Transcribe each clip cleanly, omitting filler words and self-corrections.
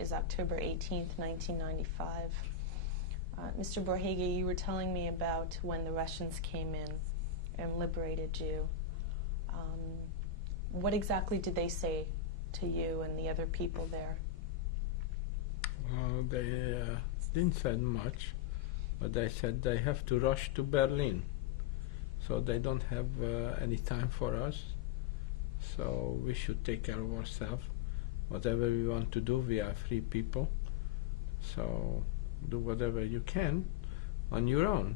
is October 18th, 1995. Mr. Borhegyi, you were telling me about when the Russians came in and liberated you. What exactly did they say to you and the other people there? They didn't say much, but they said they have to rush to Berlin. So they don't have any time for us. So we should take care of ourselves. Whatever we want to do, we are free people. So do whatever you can on your own.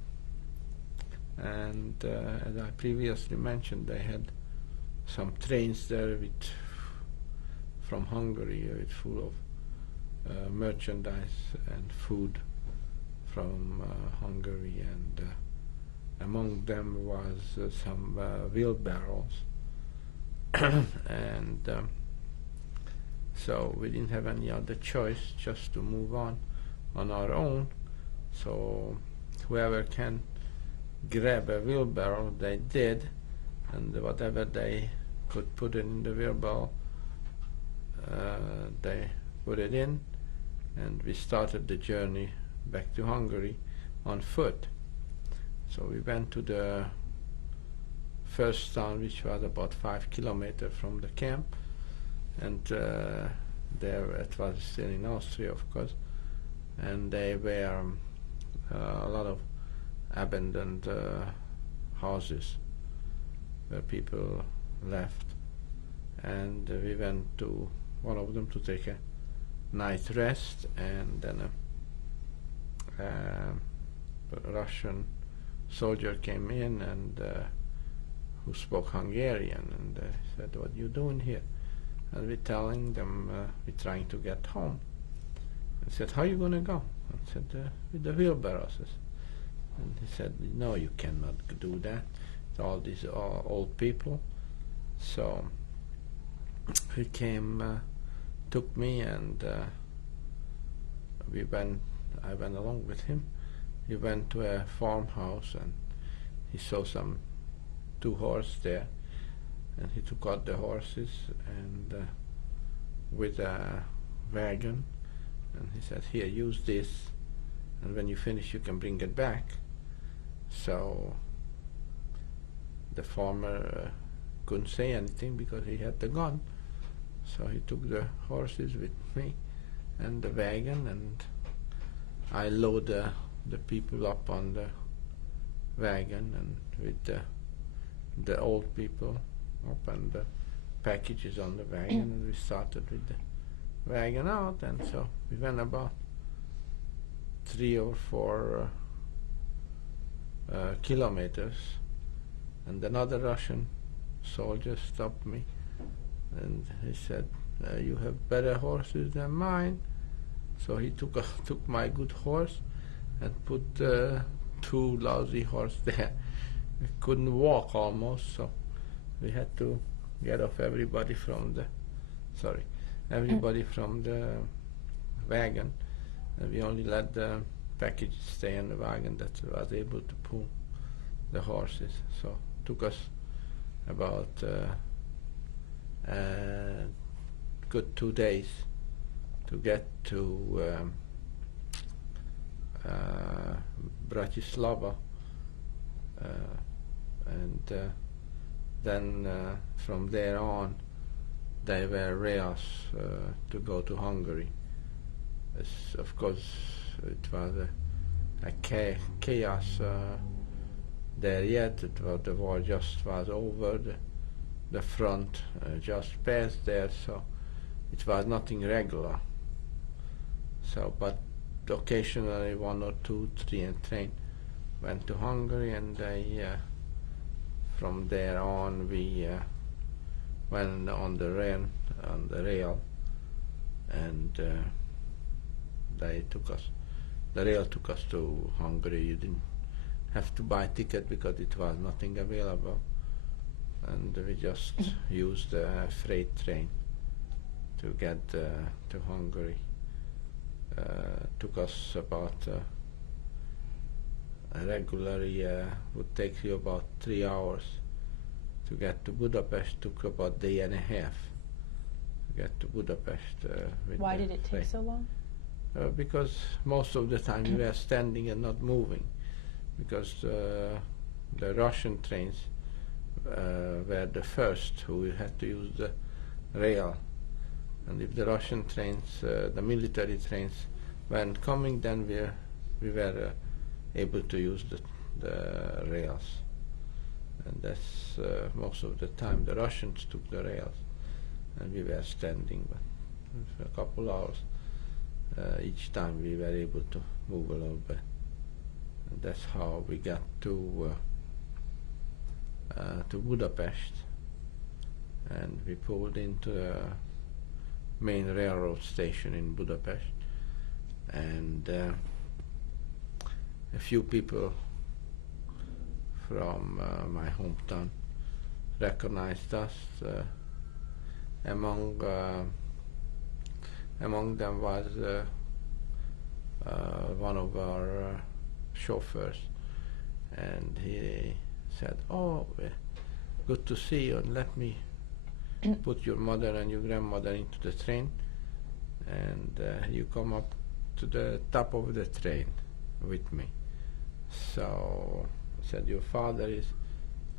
And as I previously mentioned, they had some trains there from Hungary full of merchandise and food from Hungary, and among them was some wheelbarrows. And so we didn't have any other choice just to move on our own. So whoever can grab a wheelbarrow, they did, and whatever they could put in the wheelbarrow, they put it in, and we started the journey back to Hungary on foot. So we went to the first town, which was about 5 kilometers from the camp, and there it was still in Austria, of course, and they were a lot of abandoned houses where people left, and we went to one of them to take a night rest, and then a Russian soldier came in and who spoke Hungarian, and said, "What are you doing here?" And we're telling them we're trying to get home. And said, "How are you going to go?" I said, "With the wheelbarrows." And he said, "No, you cannot do that. It's all these old people." So he came, took me, and I went along with him. He went to a farmhouse, and he saw some 2 horses there, and he took out the horses and with a wagon, and he said, "Here, use this, and when you finish you can bring it back." So the farmer couldn't say anything because he had the gun. So he took the horses with me and the wagon, and I loaded the people up on the wagon, and with the old people up and the packages on the wagon, and we started with the wagon out, and so we went about 3 or 4 kilometers, and another Russian soldier stopped me, and he said, "You have better horses than mine." So he took my good horse and put 2 lousy horses there. We couldn't walk almost, so we had to get off everybody from the wagon, and we only let the package stay in the wagon that was able to pull the horses. So it took us about good 2 days to get to Bratislava, and then from there on there were rails to go to Hungary. Of course it was a chaos there yet. The war just was over, the front just passed there, so it was nothing regular. So, but occasionally 1 or 2 train went to Hungary, and from there on we went on the rail, and the rail took us to Hungary. You didn't have to buy a ticket because it was nothing available, and we just used a freight train to get to Hungary. Took us about regularly would take you about 3 hours to get to Budapest. Took about a day and a half get to Budapest. With Why the did it take train. so long? Because most of the time we were standing and not moving, because the Russian trains were the first who had to use the rail. And if the Russian trains, the military trains, weren't coming, then we were able to use the rails. And that's most of the time the Russians took the rails, and we were standing. But for a couple hours each time we were able to move a little bit. And that's how we got to Budapest, and we pulled into the main railroad station in Budapest, and a few people from my hometown recognized us. Among them was one of our chauffeurs, and he said, "Oh, good to see you, and let me put your mother and your grandmother into the train, and you come up to the top of the train with me." So I said, "Your father is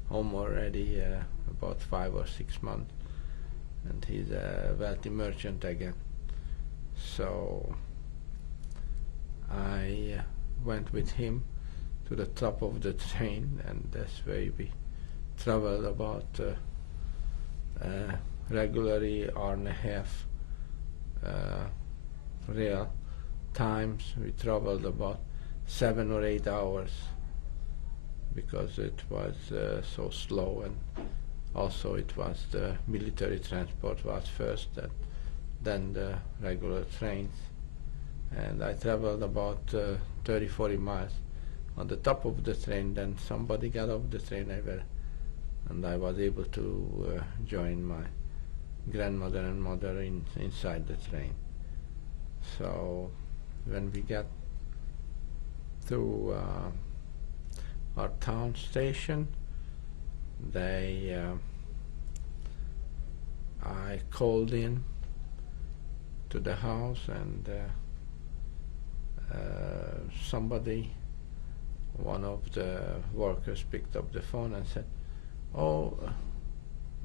home already about 5 or 6 months, and he's a wealthy merchant again." So I went with him to the top of the train, and that's where we traveled about regularly hour and a half rail times. We traveled about 7 or 8 hours because it was so slow, and also it was the military transport was first, and then the regular trains. And I traveled about 30-40 miles on the top of the train. Then somebody got off the train, and I was able to join my grandmother and mother inside the train. So when we got to our town station, I called in to the house, and somebody, one of the workers, picked up the phone and said, "Oh,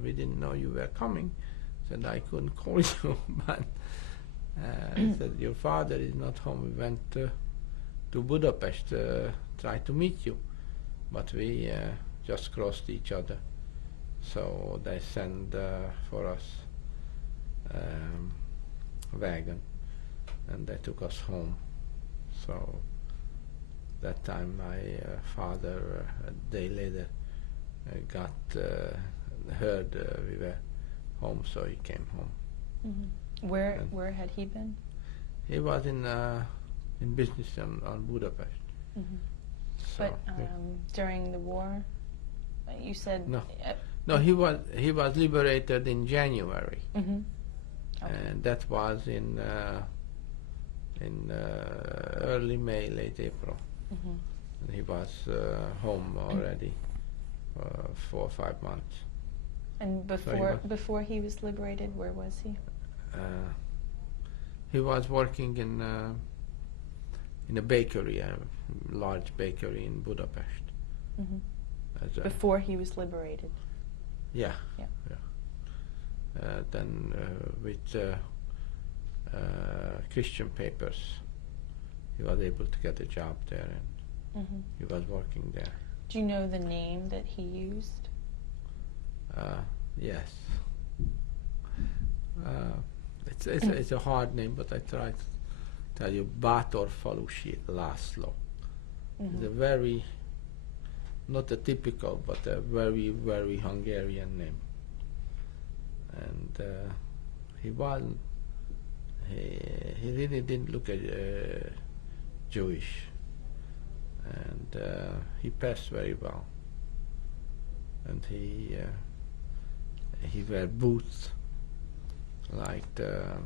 we didn't know you were coming." Said, "I couldn't call you," but said, "Your father is not home. We went to Budapest, try to meet you, but we just crossed each other." So they sent for us a wagon, and they took us home. So that time my father, a day later, heard we were home, so he came home. Mm-hmm. Where had he been? He was in business on Budapest. Mm-hmm. So, but during the war, you said no. He was liberated in January, mm-hmm. Okay. And that was in early May, late April. Mm-hmm. And he was home already 4 or 5 months. And before he was liberated, where was he? He was working in a bakery, a large bakery in Budapest. Mm-hmm. Before he was liberated. Yeah. Yeah. Then with Christian papers, he was able to get a job there, and mm-hmm. he was working there. Do you know the name that he used? Yes. It's a hard name, but I try to tell you. Bátor Falusi László. Mm-hmm. It's a very, not a typical, but a very, very Hungarian name. And he really didn't look Jewish, and he passed very well. And he wear boots like the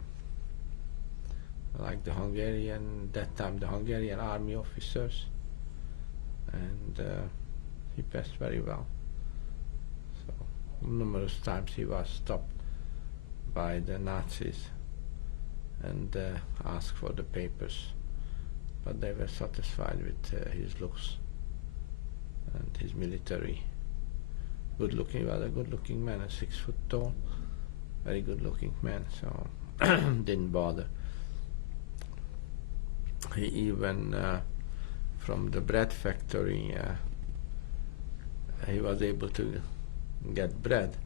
Hungarian, that time the Hungarian army officers, and he passed very well. So numerous times he was stopped by the Nazis and asked for the papers, but they were satisfied with his looks and his military. Good-looking, he was a good-looking man, 6 foot tall, very good-looking man, so didn't bother. He even, from the bread factory, he was able to get bread,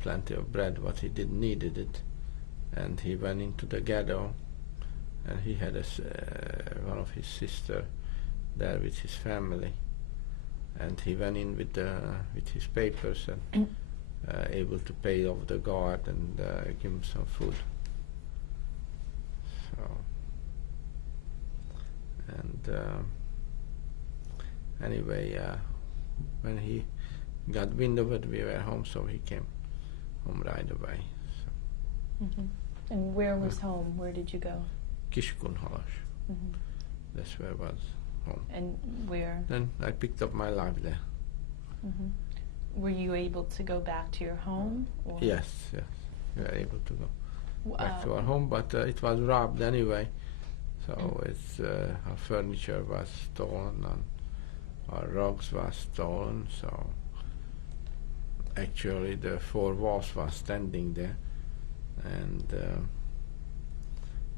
plenty of bread, what he didn't needed it. And he went into the ghetto, and he had one of his sister there with his family, and he went in with his papers and able to pay off the guard and give him some food. So, and anyway, when he got wind of it, we were home, so he came home right away. So. Mm-hmm. And where was home? Where did you go? Kiskunhalas. Mm-hmm. That's where I was home. And where? Then I picked up my life there. Mm-hmm. Were you able to go back to your home? Or? Yes, we were able to go back to our home, but it was robbed anyway. So it's our furniture was stolen and our rugs were stolen. So actually the 4 walls were standing there, and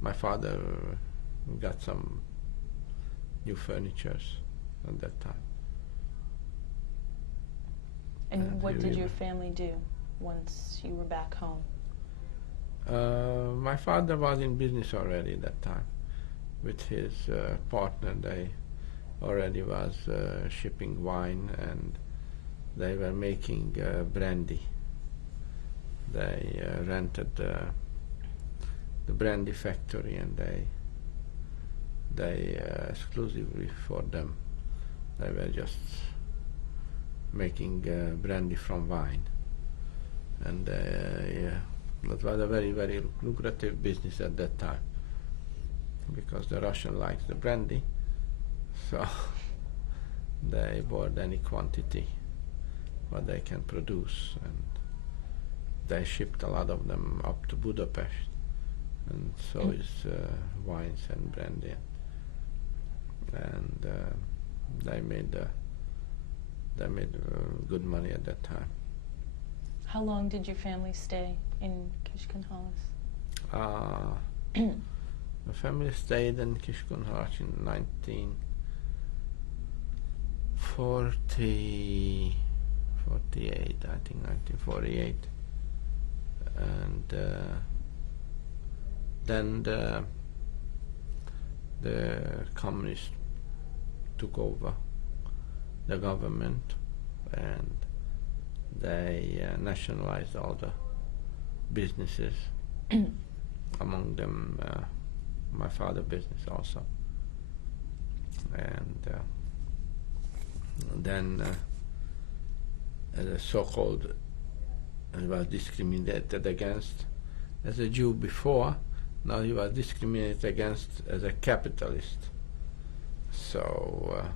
my father got some new furnitures at that time. And what did your family do once you were back home? My father was in business already at that time with his partner. They already was shipping wine, and they were making brandy. They rented the brandy factory, and they exclusively for them, they were just making brandy from wine. And that was a very, very lucrative business at that time, because the Russian likes the brandy, so they bought any quantity what they can produce, and they shipped a lot of them up to Budapest, and so is wines and brandy, and they made good money at that time. How long did your family stay in Kiskunhalas? The family stayed in Kiskunhalas in 1948, I think 1948. And then the communists took over the government, and they nationalized all the businesses, among them my father's business also. And then the so-called was discriminated against as a Jew before, now he was discriminated against as a capitalist. So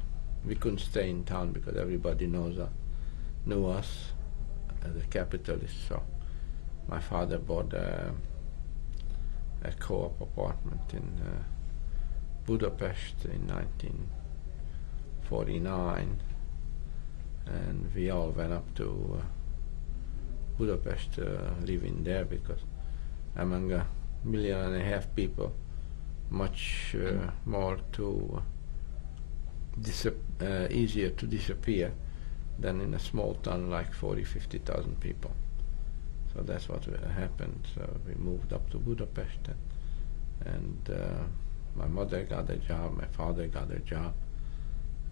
we couldn't stay in town because everybody knew us as a capitalist. So my father bought a co-op apartment in Budapest in 1949, and we all went up to Budapest living there, because among 1.5 million people, much more easier to disappear than in a small town like 40,000-50,000 people. So that's what happened. So we moved up to Budapest, and my mother got a job, my father got a job,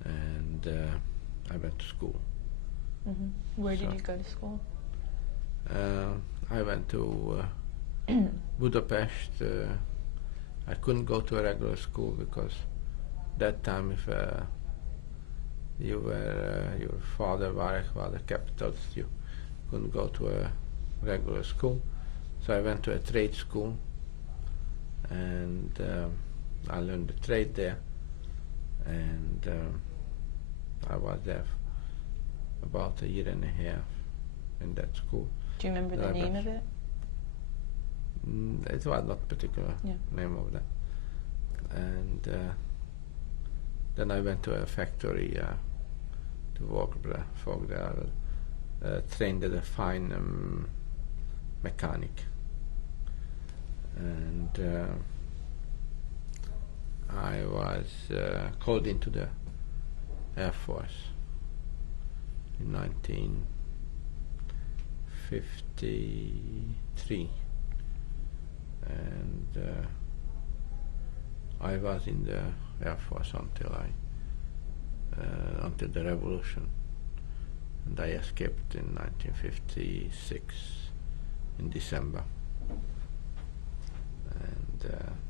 and I went to school. Mm-hmm. Where did you go to school? I went to Budapest. I couldn't go to a regular school because that time, if your father was a capitalist, you couldn't go to a regular school. So I went to a trade school, and I learned the trade there, and I was there about 1.5 years in that school. Do you remember the name of it? It was not particular name of that. And then I went to a factory to work there, trained as a fine mechanic. And I was called into the Air Force in 1953. And I was in the Air Force until the revolution, and I escaped in 1956 in December. And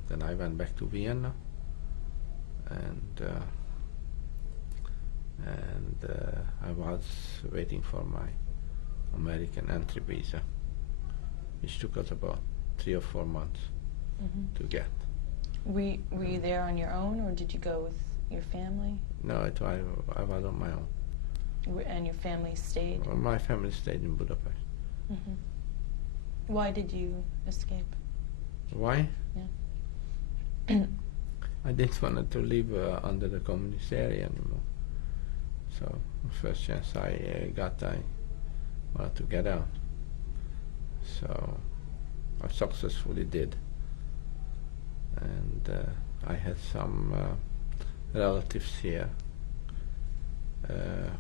then I went back to Vienna, and I was waiting for my American entry visa, which took us about 3 or 4 months to get. Were you there on your own, or did you go with your family? No, I was on my own. And your family stayed? Well, my family stayed in Budapest. Why did you escape? Why? Yeah. I didn't want to live under the communist area anymore. So the first chance I got, I wanted to get out. So I successfully did. And I had some relatives here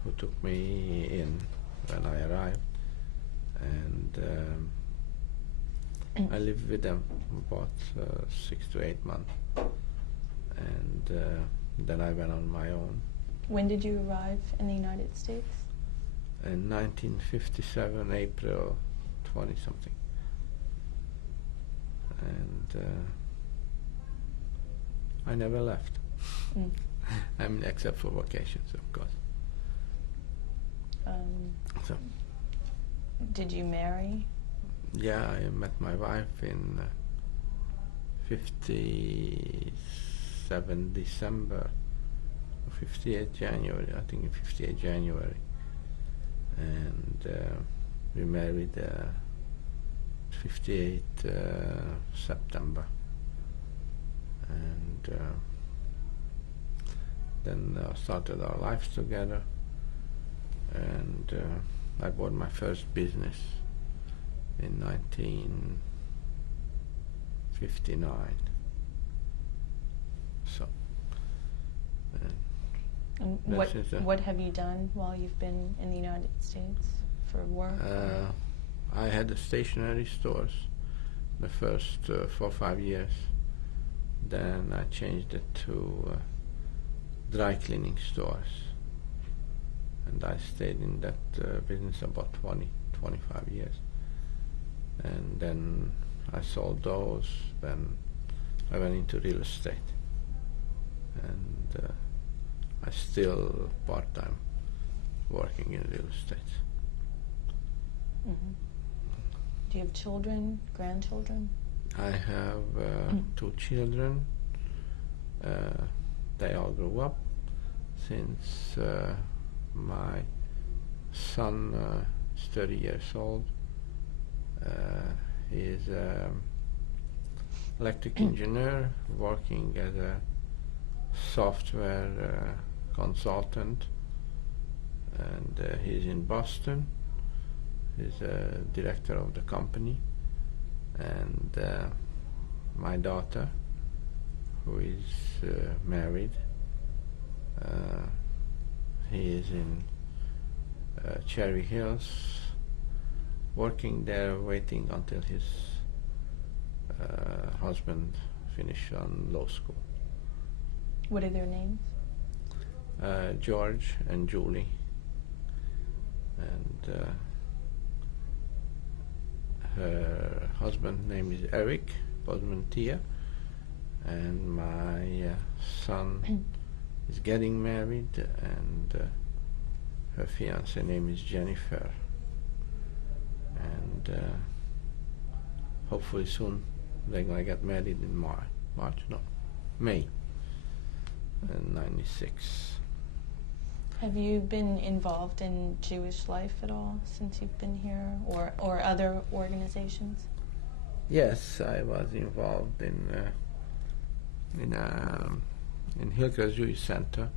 who took me in when I arrived. And I lived with them about 6 to 8 months. And then I went on my own. When did you arrive in the United States? In 1957, April 20-something. And I never left. I mean, except for vacations, of course. So. Did you marry? Yeah, I met my wife in 57 December, 58 January, I think in 58 January. And we married 58 September. And then started our lives together. And I bought my first business in 1959. So. And what have you done while you've been in the United States for work? I had a stationery stores the first 4 or 5 years. Then I changed it to dry cleaning stores. And I stayed in that business about 25 years. And then I sold those, then I went into real estate. And I still part-time working in real estate. Do you have children, grandchildren? I have 2 children. They all grew up. Since my son is 30 years old, he is an electric engineer working as a software consultant, and he's in Boston. He's a director of the company. And my daughter, who is married, he is in Cherry Hills, working there, waiting until his husband finish on law school. What are their names? George and Julie. And her husband's name is Eric Bosmantia, and my son is getting married, and her fiancée name is Jenifer. And hopefully soon they're going to get married in May 96. Have you been involved in Jewish life at all since you've been here, or other organizations? Yes, I was involved in Hillcrest Jewish Center.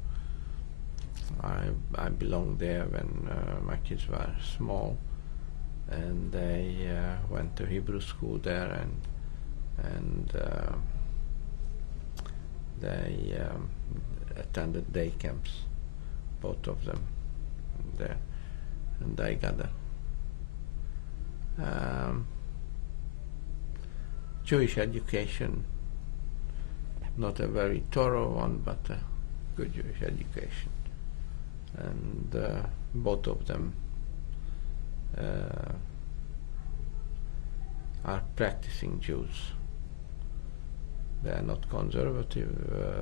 I belonged there when my kids were small, and they went to Hebrew school there, and they attended day camps, both of them there, and I got a Jewish education, not a very thorough one, but a good Jewish education. And both of them are practicing Jews. They are not conservative,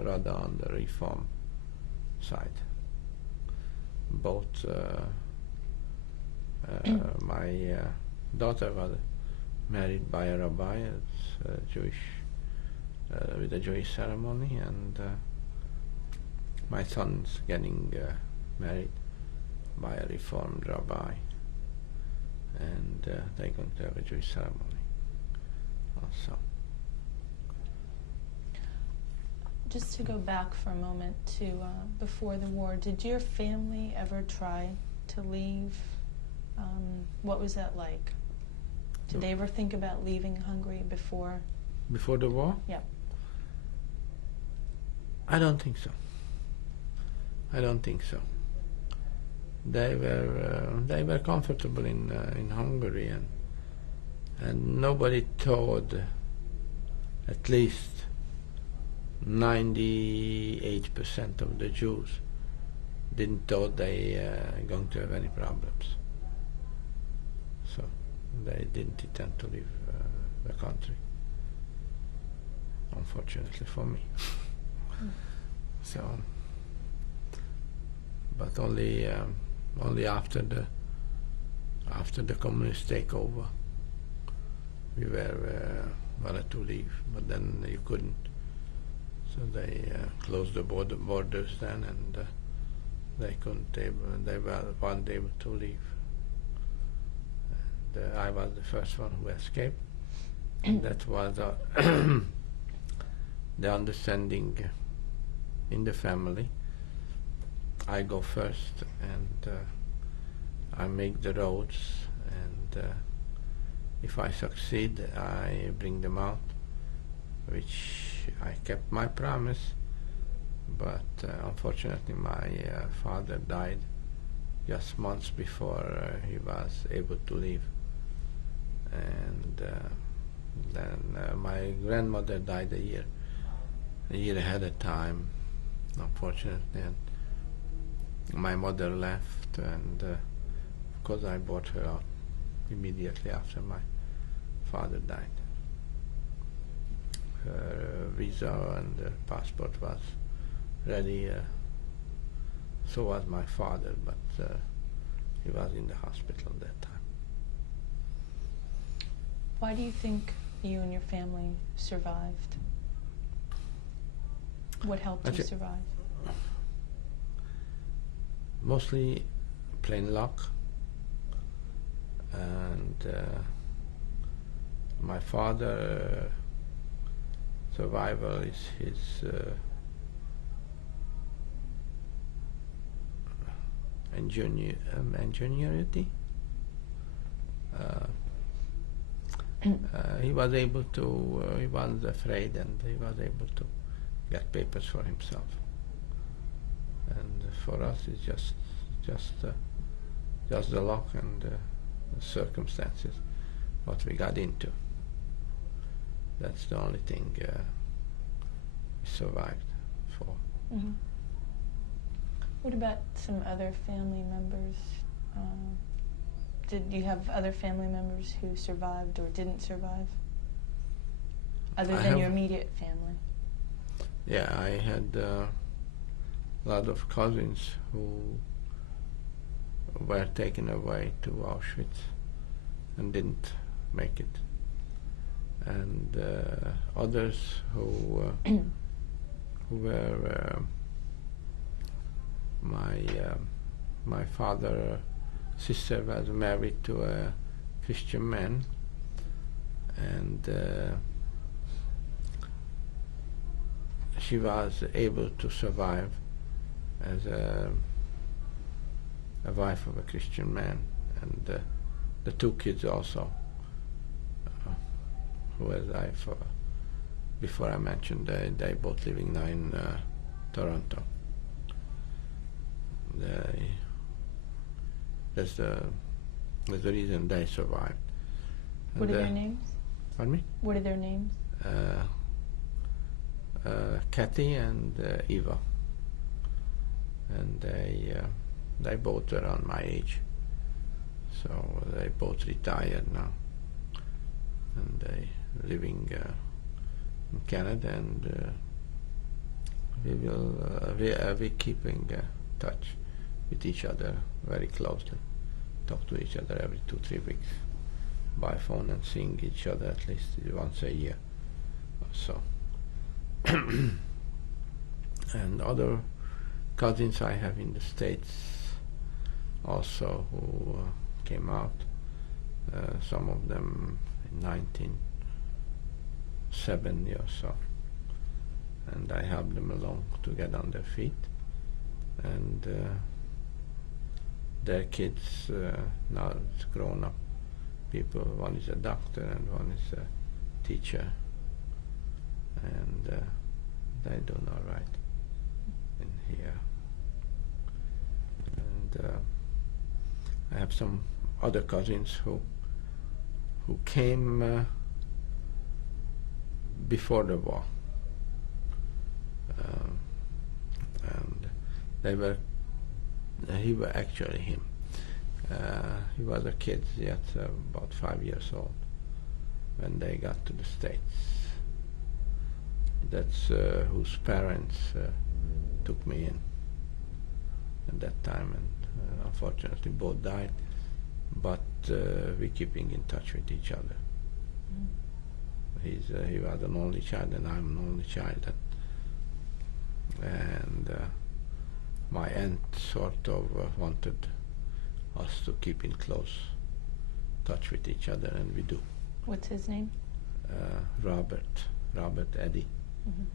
rather on the reform side. Both my daughter was married by a rabbi, it's Jewish, with a Jewish ceremony, and my son's getting married by a Reformed rabbi, and they're going to have a Jewish ceremony also. Just to go back for a moment to before the war, did your family ever try to leave? What was that like? Did they ever think about leaving Hungary before? Before the war? Yeah. I don't think so. I don't think so. They were comfortable in Hungary, and nobody thought, at least 98% of the Jews didn't thought they going to have any problems. So they didn't intend to leave the country, unfortunately for me. So, but only after the communist takeover we were wanted to leave, but then you couldn't. So they closed the borders then, and they weren't able to leave. And I was the first one who escaped. And that was the understanding in the family. I go first, and I make the roads, and if I succeed, I bring them out, which I kept my promise, but unfortunately my father died just months before he was able to leave, and then my grandmother died a year ahead of time, unfortunately, and my mother left, and of course I bought her out immediately after my father died. Her visa and her passport was ready, so was my father, but he was in the hospital at that time. Why do you think you and your family survived? What helped you survive? Mostly plain luck, and my father survival is his ingenuity. He was able to, he wasn't afraid, and he was able to get papers for himself. And for us, it's just the luck and the circumstances what we got into. That's the only thing we survived for. Mm-hmm. What about some other family members? Did you have other family members who survived or didn't survive? Other than your immediate family? Yeah, I had a lot of cousins who were taken away to Auschwitz and didn't make it. And others who were my father's sister was married to a Christian man, and she was able to survive as a wife of a Christian man, and the two kids also, who, as before I mentioned, they both living now in Toronto. That's the reason they survived. What are their names? Pardon me? What are their names? Kathy and Eva, and they both were around my age, so they both retired now, and they living in Canada, and we keeping touch with each other very closely. Talk to each other every 2-3 weeks by phone, and seeing each other at least once a year or so. And other cousins I have in the States also who came out, some of them in 1970 or so, and I helped them along to get on their feet, and their kids now it's grown up people. One is a doctor and one is a teacher, and they're doing all right in here. And I have some other cousins who came before the war, and they were. He was actually him. He was a kid yet, about 5 years old, when they got to the States. That's whose parents took me in at that time, and unfortunately both died, but we're keeping in touch with each other. He was an only child, and I'm an only child, and my aunt sort of wanted us to keep in close touch with each other, and we do. What's his name? Robert Eddy. Mm-hmm.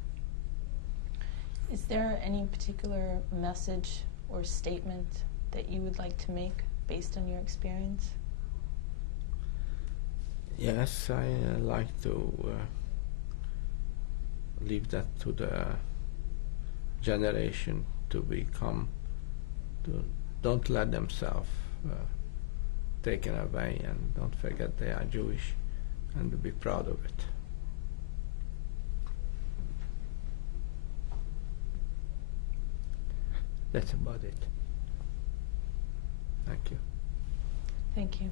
Is there any particular message or statement that you would like to make based on your experience? Yes, I like to leave that to the generation to become, don't let themselves taken away, and don't forget they are Jewish, and to be proud of it. That's about it. Thank you. Thank you.